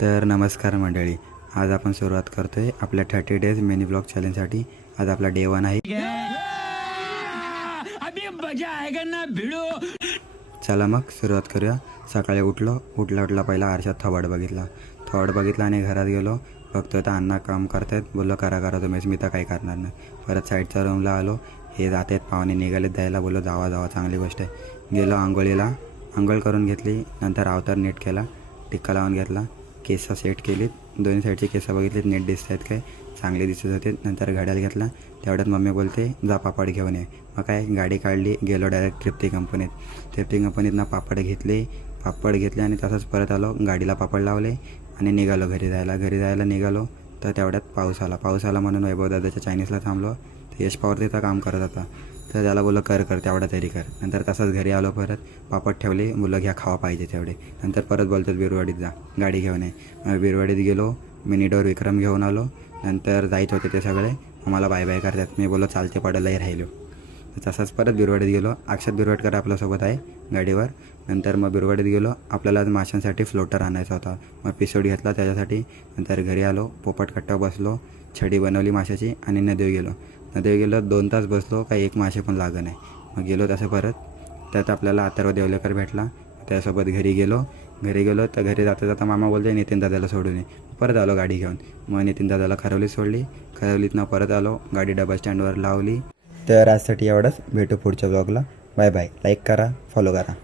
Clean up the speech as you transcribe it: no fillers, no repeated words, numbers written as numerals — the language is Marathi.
तर नमस्कार मंडळी, आज आपण सुरुवात करतोय आपल्या 30 डेज मिनी ब्लॉग चॅलेंजसाठी। आज आपला डे 1 आहे। अभी मजा आएगा ना भिड़ो। चला मग सुरुवात करूया। सकाळी उठला पहिला आरशात थोबाड बघितला आणि घरात गेलो। बघतो तर अण्णा काम करतायत। बोललो करा तुम्हीच, मी तर काही करणार नाही। परत साईडच्या रूमला आलो। हे जातात पाहुणे निघालेत द्यायला। बोललो जावा चांगली गोष्ट आहे। गेलो आंघोळ करून घेतली। नंतर अवतार नीट केला, टिक्का लावून घेतला, केस सेट केलीत। दोन्ही साईडचे केस बघितलेत, नीट दिसत आहेत काय, चांगले दिसत होते। नंतर घड्याळ घेतला। तेवढ्यात मम्मी बोलते जा पापड घेऊन ये। मग काय गाडी काढली, गेलो डायरेक्ट तृप्ती कंपनीतनं पापड घेतले आणि तसंच परत आलो। गाडीला पापड लावले आणि निघालो घरी जायला निघालो। तर तेवढ्यात पाऊस आला म्हणून वैभव दादाच्या चायनीजला थांबलो। तर यश पवार तिथं काम करत होता। तर त्याला बोललो कर तेवढा तरी कर। नंतर तसंच घरी आलो, परत पापड ठेवले, बोललो घ्या खावा पाहिजे तेवढे। नंतर परत बोलतात बिरवाडीत जा, गाडी घेऊन ये। मग बिरवाडीत गेलो, मिनी डोर विक्रम घेऊन आलो। नंतर जायचं होते ते सगळे मला बाय करतात। मी बोललो चालते पडायलाही राहिलो। तसंच परत बिरवाडीत गेलो। अक्षत बिरवाडकर आपल्यासोबत आहे गाडीवर। नंतर मग बिरवाडीत गेलो, आपल्याला माशांसाठी फ्लोटर आणायचा होता। मग पिसोड घेतला त्याच्यासाठी। नंतर घरी आलो, पोपट कट्ट्यावर बसलो, छडी बनवली माशाची आणि नदीवर गेलो 2 तास बसलो, काही एक मासे पण लागत नाही। मग गेलो तसं परत। त्यात आपल्याला अथर्व देवलेकर भेटला, त्यासोबत घरी गेलो तर घरी जाता मामा बोलते नितीन दादाला सोडून ये। परत आलो गाडी घेऊन। मग नितीन दादाला खरवलीत सोडली, खरवलीतनं परत आलो, गाडी डबल स्टँडवर लावली। तर आजसाठी एवढंच, भेटू पुढच्या ब्लॉगला। Bye bye. लाईक करा, फॉलो करा।